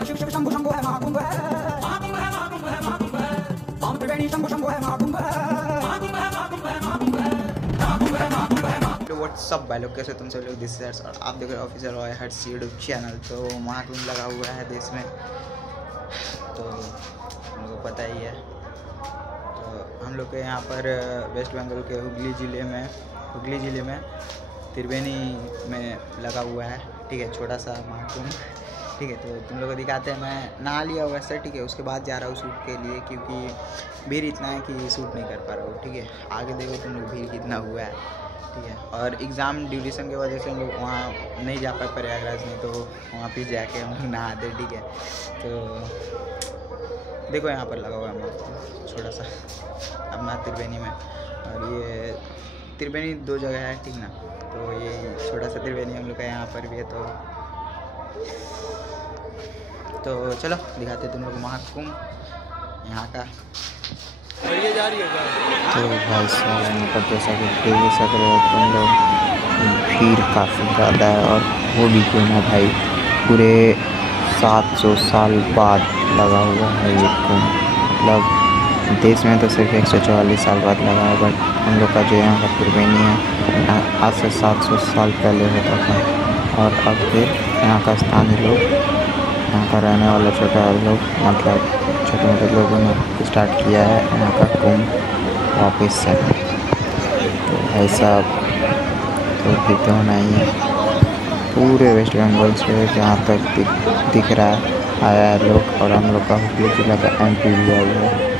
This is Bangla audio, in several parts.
शिव शिव शंभु शंभु है महाकुंभ है, महाकुंभ है, महाकुंभ है, महाकुंभ है, ओम त्रिवेणी शंभु शंभु है महाकुंभ है, महाकुंभ है, महाकुंभ है, महाकुंभ है, महाकुंभ है, महाकुंभ है। व्हाट्सअप भाई लोग, कैसे तुम सब लोग? दिस इज और आप देख रहे हो official Roy huts YouTube channel. तो महाकुंभ लगा हुआ है देश में, तो हम लोग को पता ही है। तो हम लोग के यहाँ पर वेस्ट बंगाल के हुगली ज़िले में त्रिवेणी में लगा हुआ है, ठीक है, छोटा सा महाकुंभ, ठीक है। तो तुम लोग को दिखाते हैं। मैं नहा लिया हुआ सर, ठीक है, उसके बाद जा रहा हूँ शूट के लिए, क्योंकि भीड़ इतना है कि शूट नहीं कर पा रहा हूँ, ठीक है। आगे देखो तुम लोग भीड़ कितना हुआ है, ठीक है। और एग्ज़ाम ड्यूरेशन की वजह से हम लोग वहाँ नहीं जा पाए प्रयागराज में, तो वहाँ फिर जाके हम लोग नहाते, ठीक है। तो देखो यहाँ पर लगा हुआ है महाकुंभ छोटा सा अपना त्रिवेणी में, और ये त्रिवेणी 2 जगह है, ठीक ना। तो ये छोटा सा त्रिवेणी हम लोग का यहाँ पर भी है। तो चलो दिखाते तुम लोग महाकुंभ यहाँ का। और ये जा रही है तो भाई साहब यहाँ पर जैसा कि देख सक रहे हो तुम लोग, भीड़ काफ़ी ज़्यादा है। और वो भी क्यों ना भाई, पूरे 700 साल बाद लगा हुआ है ये कुंभ। मतलब देश में तो सिर्फ 144 साल बाद लगा है, बट हम लोग का जो यहाँ का त्रिवेणी है आज से 700 साल पहले होता था। और अब फिर यहाँ का स्थानीय लोग, यहाँ का रहने वाले छोटे लोग, मतलब छोटे मोटे लोगों ने स्टार्ट किया है यहाँ का कुंभ वापस से। तो भाई साहब तो भी तो होना ही है, पूरे वेस्ट बंगाल से जहाँ तक दिख रहा है आया है लोग। और हम लोग का हुगली जिला का MP भी आया है।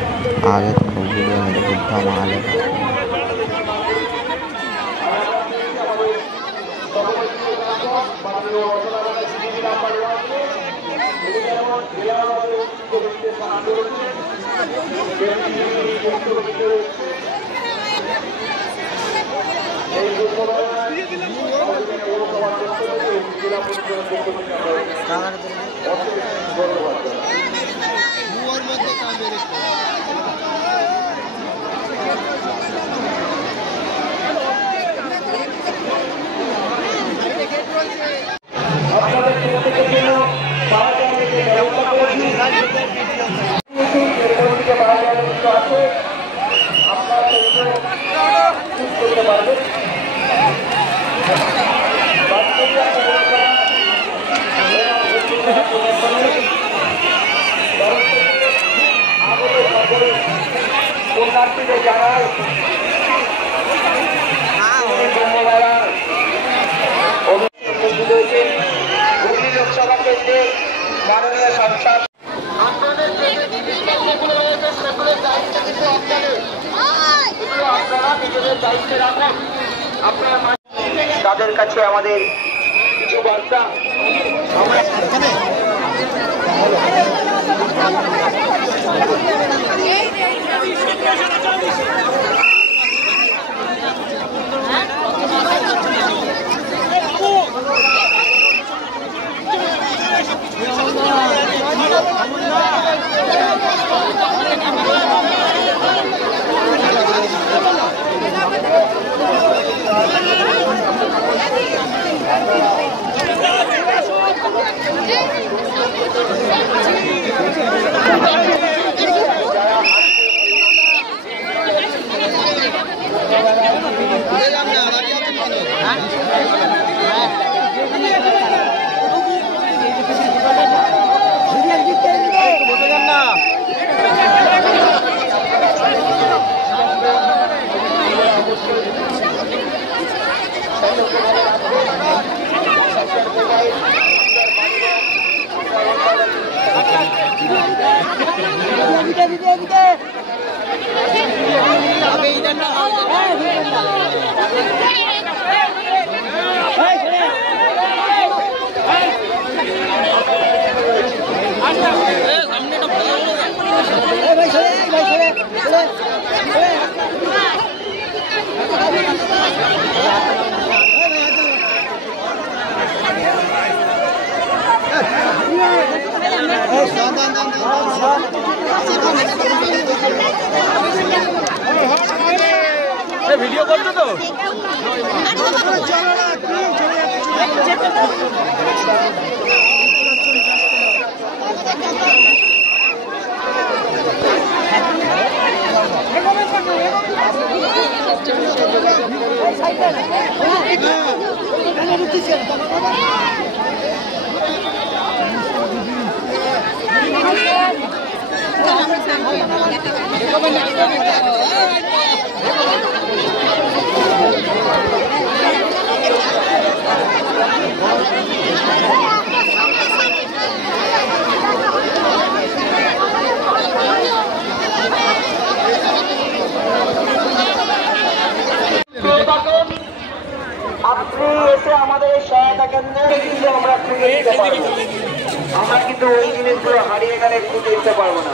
आगे तुम लोग वीडियो में देखो धमाल है। लोकसभा केंद्रे माननीय सांसद আপনারা নিজেদের দায়িত্বে রাখুন। আপনারা তাদের কাছে আমাদের কিছু বার্তা। ভিডিও করছো তো? আপনি এসে আমাদের এই সহায়তা কেন্দ্রে কিন্তু আমরা খুঁজে দিতে পারবো। আমরা কিন্তু ওই জিনিসগুলো হারিয়ে গেলে খুঁজে দিতে পারবো না।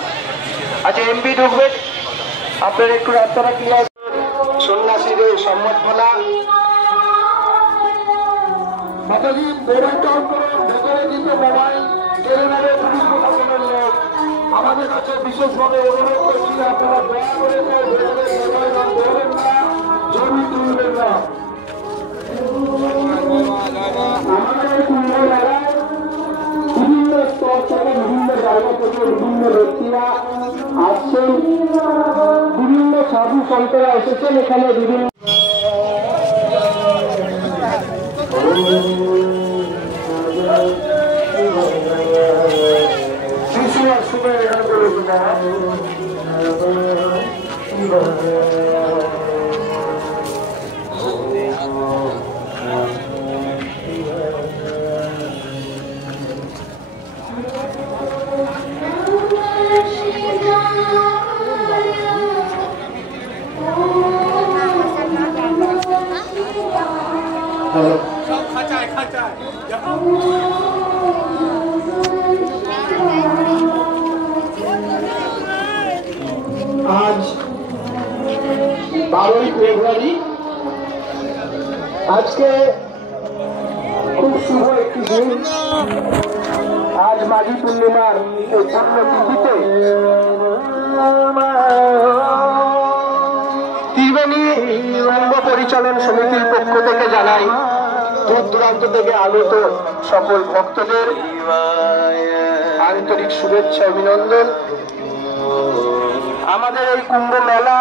আচ্ছা, এমপি ঢুকবেন, আপনার একটু রাস্তাটা ক্লিয়ার। সন্ন্যাসীদের সম্মতমালা মাতাজি পরিবর্তন করুন, ভেতরে কিন্তু মোবাইল টেলিভাবে পুলিশ প্রশাসনের লোক আমাদের কাছে বিশেষভাবে অনুরোধ করছি, আপনারা দয়া করে ভেতরে মোবাইল নাম ধরবেন না, ছবি তুলবেন না। আমাদের কুম্ভ মেলায় বিভিন্ন স্তর থেকে, বিভিন্ন জায়গা থেকে বিভিন্ন ব্যক্তিরা আসছেন, বিভিন্ন সাধু সন্তরা এসেছেন এখানে বিভিন্ন আজ 12ই ফেব্রুয়ারি, আজকে খুব শুভ একটি দিন। আজ মাঘী পূর্ণিমার এই পুণ্যতিথিতে ত্রিবেণী কুম্ভ পরিচালন সমিতির পক্ষ থেকে জানাই দূর দূরান্ত থেকে আগত সকল ভক্তদের আন্তরিক শুভেচ্ছা অভিনন্দন। আমাদের এই কুম্ভ মেলা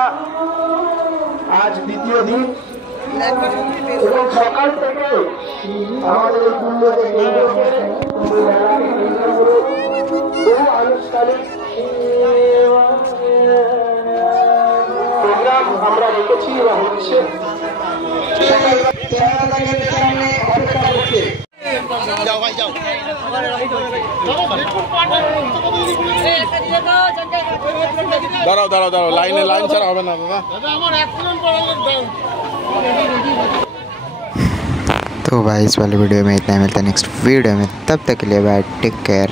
আজ দ্বিতীয় দিন এবং সকাল থেকে আমাদের এই কুম্ভকে কেন্দ্র করে কুম্ভ মেলাকে কেন্দ্র করে বহু আনুষ্ঠানিক প্রোগ্রাম আমরা রেখেছি এবং হচ্ছে। দাঁড়াও লাইন ছাড়া হবে না দাদা। तो भाई इस वाले वीडियो में इतना ही, मिलता है नेक्स्ट वीडियो में, तब तक के लिए बाय, टेक केयर।